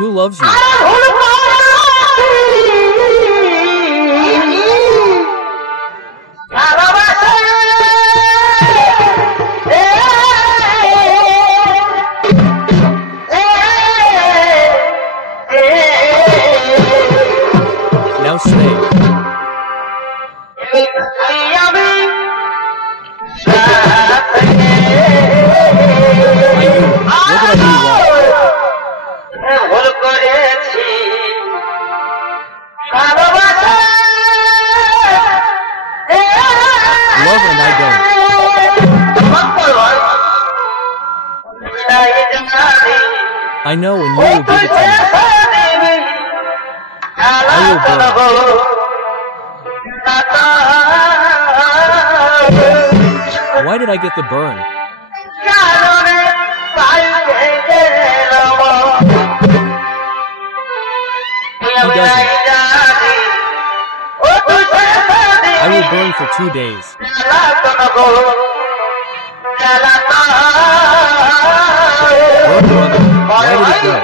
Who loves you? Now stay. Ayub, what did I do wrong? Love and I don't. I know and you will give it to me. I will burn. Why did I get the burn? He doesn't. I will burn for 2 days. Burn, brother. Why did it go?